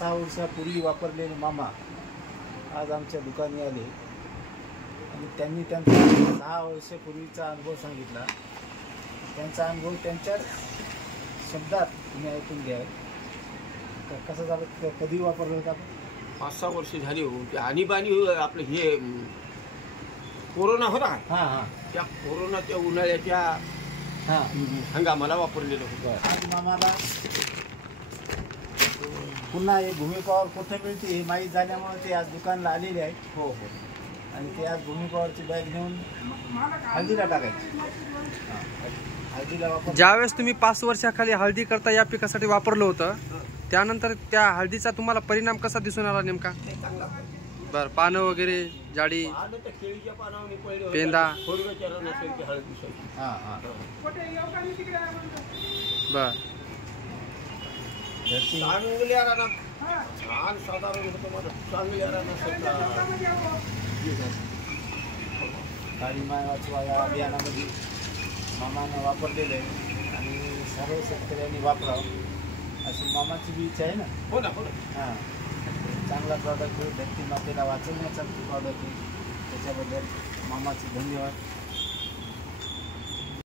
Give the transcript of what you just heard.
5-6 वर्षापूर्वी वापरलेले मामा आज आमच्या दुकानी आले आणि त्यांनी त्यांचा 6 वर्षापूर्वीचा अनुभव सांगितला. त्यांचा अनुभव त्यांच्या शब्दात तुम्ही ऐकून घ्या. कसं झालं, कधी वापरलं होतं आपण? 5-6 वर्ष झाली हो. ते आणीबाणी आपलं हे कोरोना होता. हां हां. त्या कोरोनाच्या उन्हाळ्याच्या हंगामाला वापरलेलं होतं. आज मामाला पुन्हा हे भूमिपावर कुठे मिळते हे माहीत झाल्यामुळे ते आज दुकानला आलेले आहेत. हो हो. आणि ते आज भूमिपावरची बॅग नेऊन हळदीला टाकायची. हळदीला वापर. ज्यावेळेस तुम्ही 5 वर्षाखाली हळदी करता या पिकासाठी वापरलं होतं, त्यानंतर त्या हळदीचा तुम्हाला परिणाम कसा दिसून आला नेमका? बर, पानं वगैरे जाडी, केळीच्या पानावर पहिले पेंदा, थोडं नसेल की हळद दिसायची. हां हां. बर. चांगल्या रानात छान साधारण होतं मला. चांगल्या रानात काळी माय वाचवा या अभियानामध्ये मामानं वापरलेलं आहे आणि सर्व शेतकऱ्यांनी वापरावं अशी मामाची बी इच्छा आहे ना. हो ना हो ना. हां, चांगला प्रॉडक्ट धरती मातेला वाचवण्याचा प्रॉडक्ट आहे. त्याच्याबद्दल मामाचे धन्यवाद.